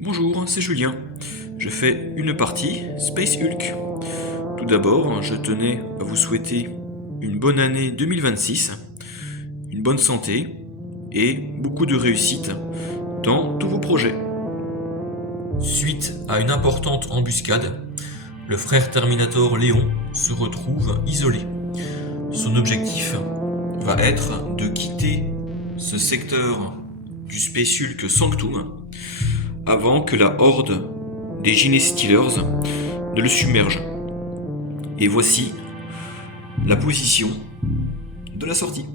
Bonjour, c'est Julien. Je fais une partie Space Hulk. Tout d'abord, je tenais à vous souhaiter une bonne année 2026, une bonne santé et beaucoup de réussite dans tous vos projets. Suite à une importante embuscade, le frère Terminator Léon se retrouve isolé. Son objectif va être de quitter ce secteur du Space Hulk Sanctum avant que la horde des Genestealers ne le submerge. Et voici la position de la sortie.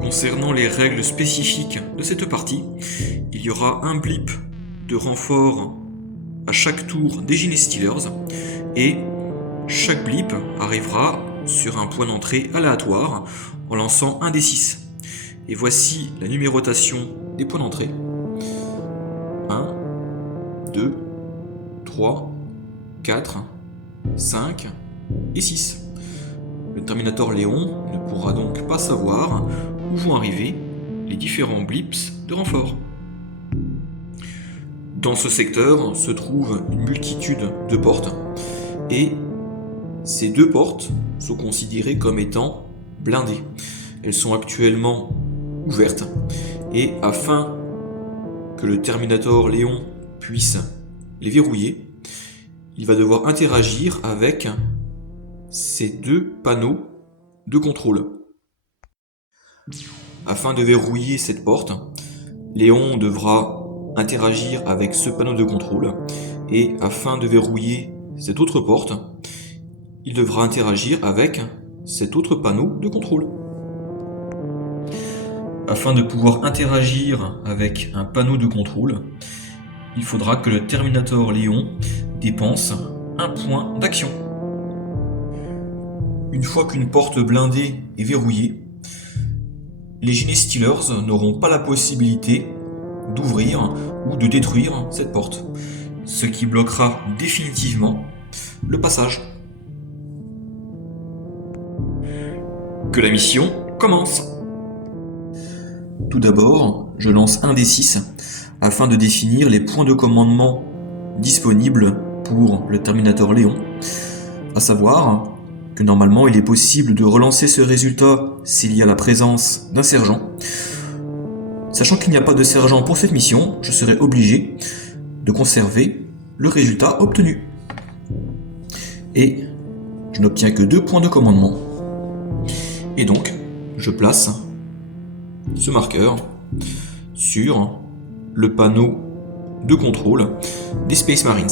Concernant les règles spécifiques de cette partie, il y aura un blip de renfort à chaque tour des Genestealers et chaque blip arrivera sur un point d'entrée aléatoire en lançant un D6. Et voici la numérotation des points d'entrée. 1, 2, 3, 4, 5 et 6. Le Terminator Léon ne pourra donc pas savoir où vont arriver les différents blips de renfort. Dans ce secteur se trouve une multitude de portes et ces deux portes sont considérées comme étant blindées. Elles sont actuellement ouvertes et afin que le Terminator Léon puisse les verrouiller, il va devoir interagir avec ces deux panneaux de contrôle. Afin de verrouiller cette porte, Léon devra interagir avec ce panneau de contrôle et afin de verrouiller cette autre porte, il devra interagir avec cet autre panneau de contrôle. Afin de pouvoir interagir avec un panneau de contrôle, il faudra que le Terminator Léon dépense un point d'action. Une fois qu'une porte blindée est verrouillée, les Genestealers n'auront pas la possibilité d'ouvrir ou de détruire cette porte, ce qui bloquera définitivement le passage. Que la mission commence! Tout d'abord, je lance un D6 afin de définir les points de commandement disponibles pour le Terminator Léon, à savoir que normalement il est possible de relancer ce résultat s'il y a la présence d'un sergent. Sachant qu'il n'y a pas de sergent pour cette mission, je serai obligé de conserver le résultat obtenu. Et je n'obtiens que 2 points de commandement. Et donc, je place ce marqueur sur le panneau de contrôle des Space Marines.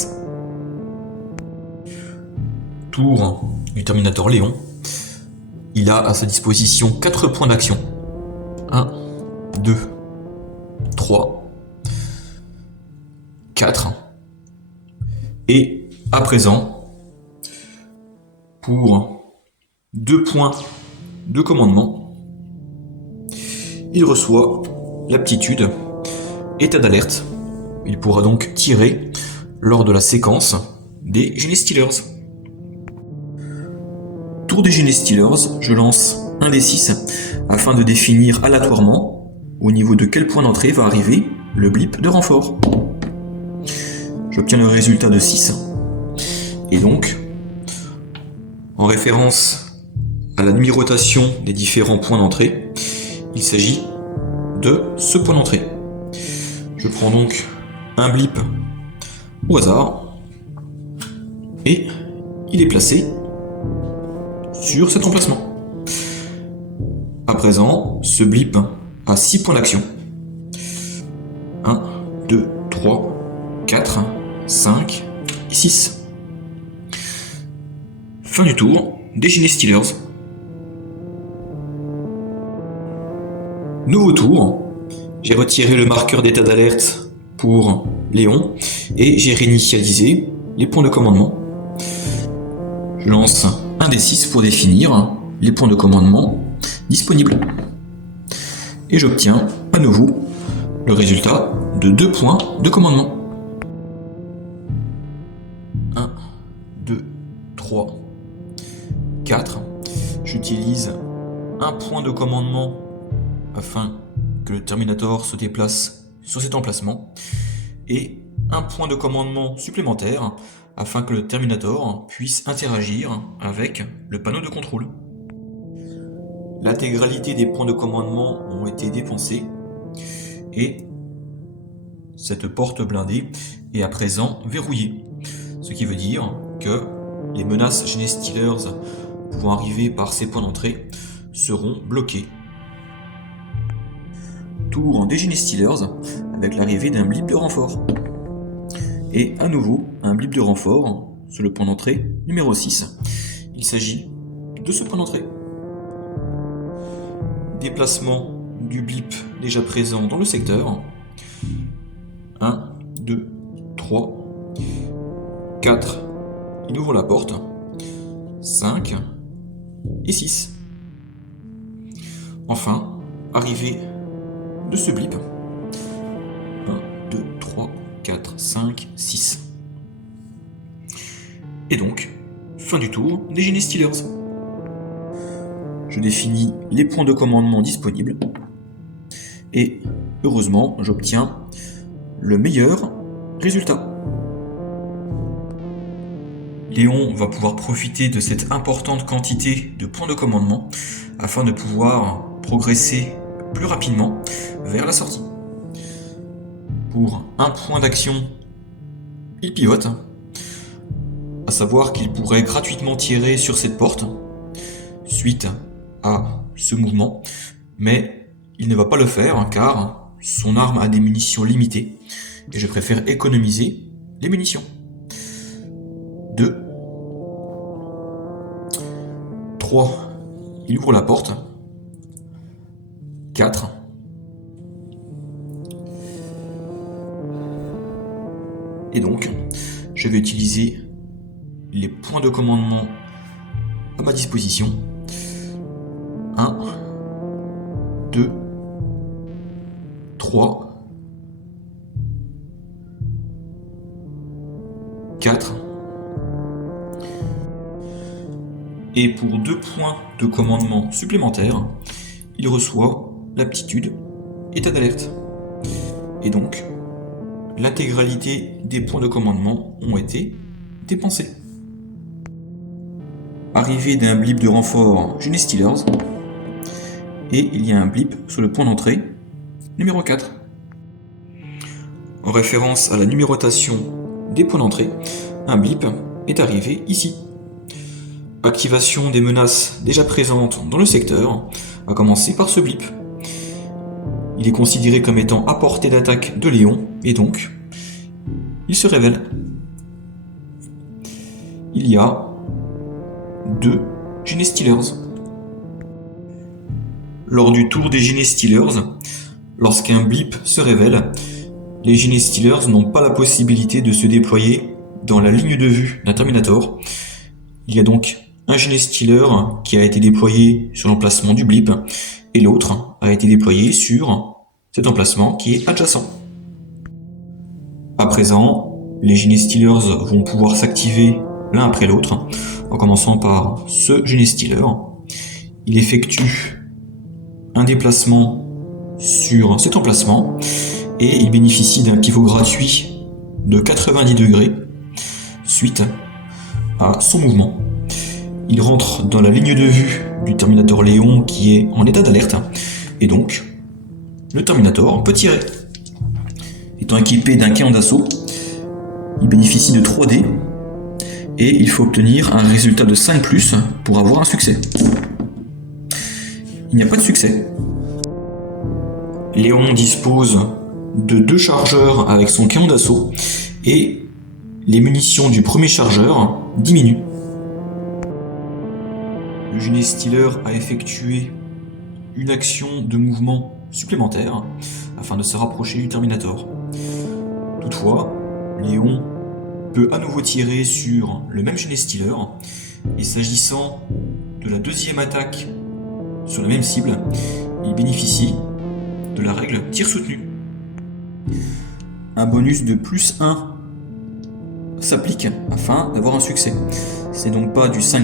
Tour du Terminator Léon. Il a à sa disposition 4 points d'action. 1, 2, 3, 4. Et à présent, pour 2 points de commandement, il reçoit l'aptitude état d'alerte. Il pourra donc tirer lors de la séquence des Genestealers. Tour des Genestealers, je lance un D6 afin de définir aléatoirement au niveau de quel point d'entrée va arriver le blip de renfort. J'obtiens le résultat de 6. Et donc, en référence à la numérotation des différents points d'entrée, il s'agit de ce point d'entrée. Je prends donc un blip au hasard et il est placé sur cet emplacement. À présent, ce blip a 6 points d'action. 1, 2, 3, 4, 5 et 6. Fin du tour des Genestealers. Nouveau tour, j'ai retiré le marqueur d'état d'alerte pour Léon et j'ai réinitialisé les points de commandement. Je lance un D6 pour définir les points de commandement disponibles. Et j'obtiens à nouveau le résultat de 2 points de commandement. 1, 2, 3, 4. J'utilise un point de commandement afin que le Terminator se déplace sur cet emplacement et un point de commandement supplémentaire afin que le Terminator puisse interagir avec le panneau de contrôle. L'intégralité des points de commandement ont été dépensés et cette porte blindée est à présent verrouillée. Ce qui veut dire que les menaces Genestealers pouvant arriver par ces points d'entrée seront bloquées. Tour des Genestealers avec l'arrivée d'un blip de renfort. Et à nouveau, un blip de renfort sur le point d'entrée numéro 6. Il s'agit de ce point d'entrée. Déplacement du blip déjà présent dans le secteur. 1, 2, 3, 4. Il ouvre la porte. 5 et 6. Enfin, arrivée de ce blip. 1, 2, 3, 4, 5, 6. Et donc, fin du tour des Genestealers. Je définis les points de commandement disponibles. Et heureusement, j'obtiens le meilleur résultat. Léon va pouvoir profiter de cette importante quantité de points de commandement afin de pouvoir progresser plus rapidement vers la sortie. Pour un point d'action, il pivote, à savoir qu'il pourrait gratuitement tirer sur cette porte suite à ce mouvement, mais il ne va pas le faire car son arme a des munitions limitées et je préfère économiser les munitions. 2, 3, il ouvre la porte. 4, et donc je vais utiliser les points de commandement à ma disposition. 1, 2, 3, 4. Et pour 2 points de commandement supplémentaires, il reçoit l'aptitude état d'alerte. Et donc, l'intégralité des points de commandement ont été dépensés. Arrivée d'un blip de renfort Genestealers, et il y a un blip sur le point d'entrée numéro 4. En référence à la numérotation des points d'entrée, un blip est arrivé ici. Activation des menaces déjà présentes dans le secteur, à commencer par ce blip. Il est considéré comme étant à portée d'attaque de Léon, et donc, il se révèle. Il y a 2 Genestealers. Lors du tour des Genestealers, lorsqu'un blip se révèle, les Genestealers n'ont pas la possibilité de se déployer dans la ligne de vue d'un Terminator. Il y a donc un Genestealer qui a été déployé sur l'emplacement du blip, et l'autre a été déployé sur cet emplacement qui est adjacent. À présent, les Genestealers vont pouvoir s'activer l'un après l'autre, en commençant par ce Genestealer. Il effectue un déplacement sur cet emplacement, et il bénéficie d'un pivot gratuit de 90 degrés suite à son mouvement. Il rentre dans la ligne de vue du Terminator Léon qui est en état d'alerte, et donc le Terminator peut tirer. Étant équipé d'un canon d'assaut, il bénéficie de 3 dés, et il faut obtenir un résultat de 5+, pour avoir un succès. Il n'y a pas de succès. Léon dispose de 2 chargeurs avec son canon d'assaut, et les munitions du premier chargeur diminuent. Le Genestealer a effectué une action de mouvement supplémentaire afin de se rapprocher du Terminator. Toutefois, Léon peut à nouveau tirer sur le même Genestealer, et s'agissant de la deuxième attaque sur la même cible, il bénéficie de la règle tir soutenu. Un bonus de +1 s'applique afin d'avoir un succès. C'est donc pas du 5+,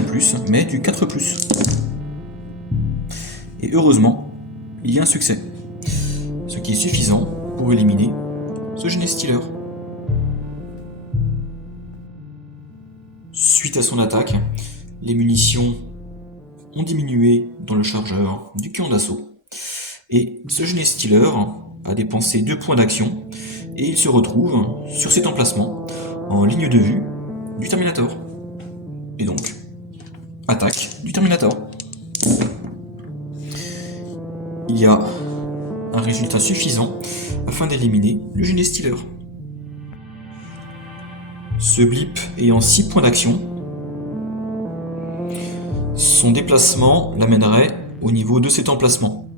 mais du 4+. Et heureusement, il y a un succès, ce qui est suffisant pour éliminer ce Genestealer. Suite à son attaque, les munitions ont diminué dans le chargeur du canon d'assaut. Et ce Genestealer a dépensé 2 points d'action et il se retrouve sur cet emplacement en ligne de vue du Terminator. Et donc, attaque du Terminator. Il y a un résultat suffisant afin d'éliminer le Genestealer. Ce blip ayant 6 points d'action, son déplacement l'amènerait au niveau de cet emplacement.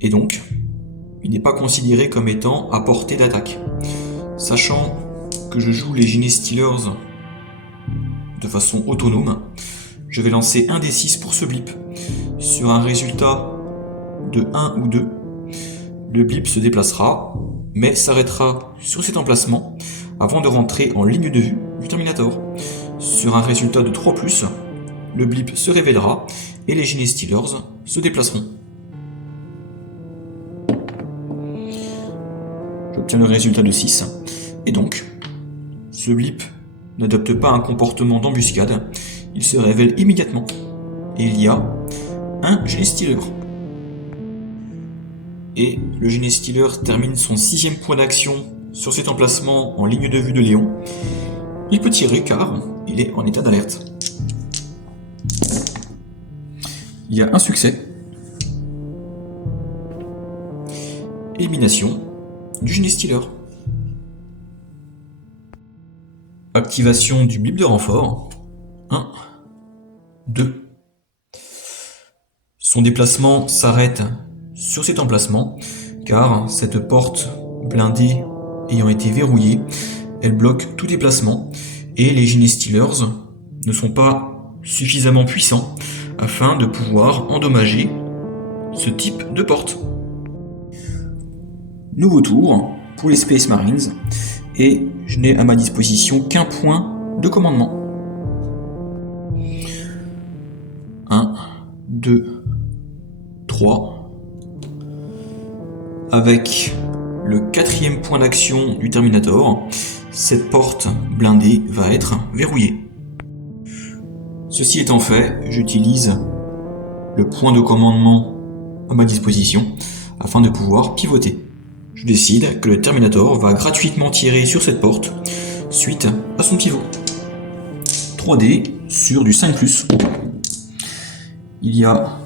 Et donc, il n'est pas considéré comme étant à portée d'attaque. Sachant que je joue les Genestealers de façon autonome, je vais lancer un D6 pour ce blip. Sur un résultat de 1 ou 2, le blip se déplacera, mais s'arrêtera sur cet emplacement avant de rentrer en ligne de vue du Terminator. Sur un résultat de 3+, le blip se révélera et les Genestealers se déplaceront. J'obtiens le résultat de 6, et donc, ce blip n'adopte pas un comportement d'embuscade, il se révèle immédiatement, et il y a un Genestealer. Et le Genestealer termine son 6e point d'action sur cet emplacement en ligne de vue de Léon. Il peut tirer car il est en état d'alerte. Il y a un succès. Élimination du Genestealer. Activation du blip de renfort. 1, 2. Son déplacement s'arrête sur cet emplacement, car cette porte blindée ayant été verrouillée, elle bloque tout déplacement, et les Genestealers ne sont pas suffisamment puissants afin de pouvoir endommager ce type de porte. Nouveau tour pour les Space Marines, et je n'ai à ma disposition qu'un point de commandement. 1, 2, 3. Avec le 4e point d'action du Terminator, cette porte blindée va être verrouillée. Ceci étant fait, j'utilise le point de commandement à ma disposition afin de pouvoir pivoter. Je décide que le Terminator va gratuitement tirer sur cette porte suite à son pivot. 3D sur du 5+. Il y a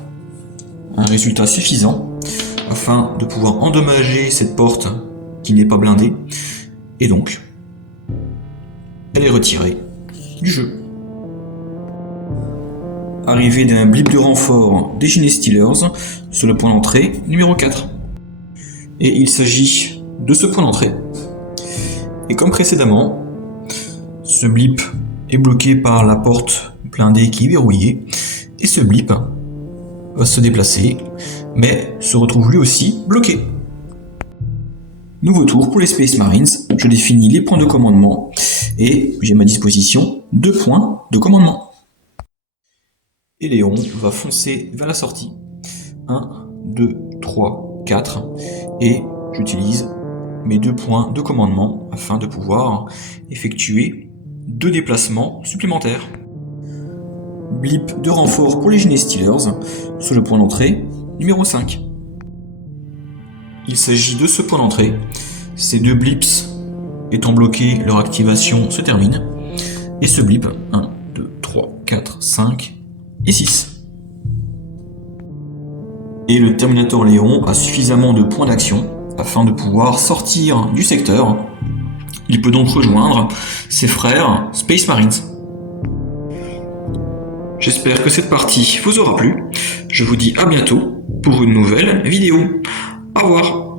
un résultat suffisant afin de pouvoir endommager cette porte qui n'est pas blindée, et donc elle est retirée du jeu. Arrivée d'un blip de renfort des Genestealers sur le point d'entrée numéro 4. Et il s'agit de ce point d'entrée. Et comme précédemment, ce blip est bloqué par la porte blindée qui est verrouillée, et ce blip va se déplacer, mais se retrouve lui aussi bloqué. Nouveau tour pour les Space Marines, je définis les points de commandement, et j'ai à ma disposition 2 points de commandement. Et Léon va foncer vers la sortie. 1, 2, 3, 4, et j'utilise mes 2 points de commandement afin de pouvoir effectuer 2 déplacements supplémentaires. Blip de renfort pour les Genestealers sur le point d'entrée numéro 5. Il s'agit de ce point d'entrée. Ces 2 blips étant bloqués, leur activation se termine. Et ce blip, 1, 2, 3, 4, 5 et 6. Et le Terminator Léon a suffisamment de points d'action afin de pouvoir sortir du secteur. Il peut donc rejoindre ses frères Space Marines. J'espère que cette partie vous aura plu. Je vous dis à bientôt pour une nouvelle vidéo. Au revoir.